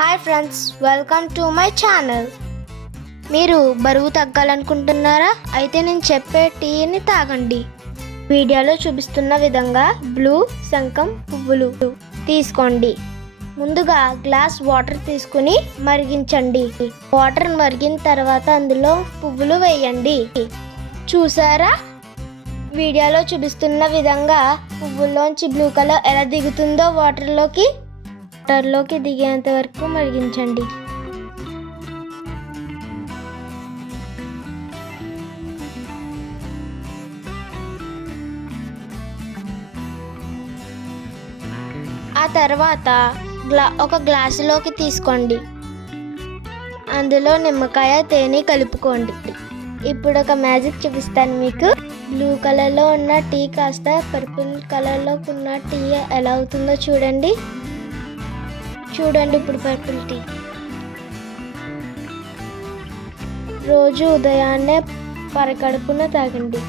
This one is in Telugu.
Hi friends, welcome to my channel. మీరు బరువు తగ్గాలనుకుంటున్నారా? అయితే నేను చెప్పే టీని తాగండి. వీడియోలో చూపిస్తున్న విధంగా బ్లూ శంఖం పువ్వులు తీసుకోండి. ముందుగా గ్లాస్ వాటర్ తీసుకుని మరిగించండి. వాటర్ మరిగిన తర్వాత అందులో పువ్వులు వేయండి. చూసారా? వీడియోలో చూపిస్తున్న విధంగా పువ్వుల్లోంచి బ్లూ కలర్ ఎలా దిగుతుందో వాటర్లోకి దిగేంత వరకు మరిగించండి. ఆ తర్వాత ఒక గ్లాసులోకి తీసుకోండి. అందులో నిమ్మకాయ తేనె కలుపుకోండి. ఇప్పుడు ఒక మ్యాజిక్ చూపిస్తాను మీకు. బ్లూ కలర్లో ఉన్న టీ కాస్త పర్పుల్ కలర్లో ఉన్న టీ ఎలా అవుతుందో చూడండి. ఇప్పుడు పర్పుల్ టీ. రోజు ఉదయాన్నే పరకడుపున తాగండి.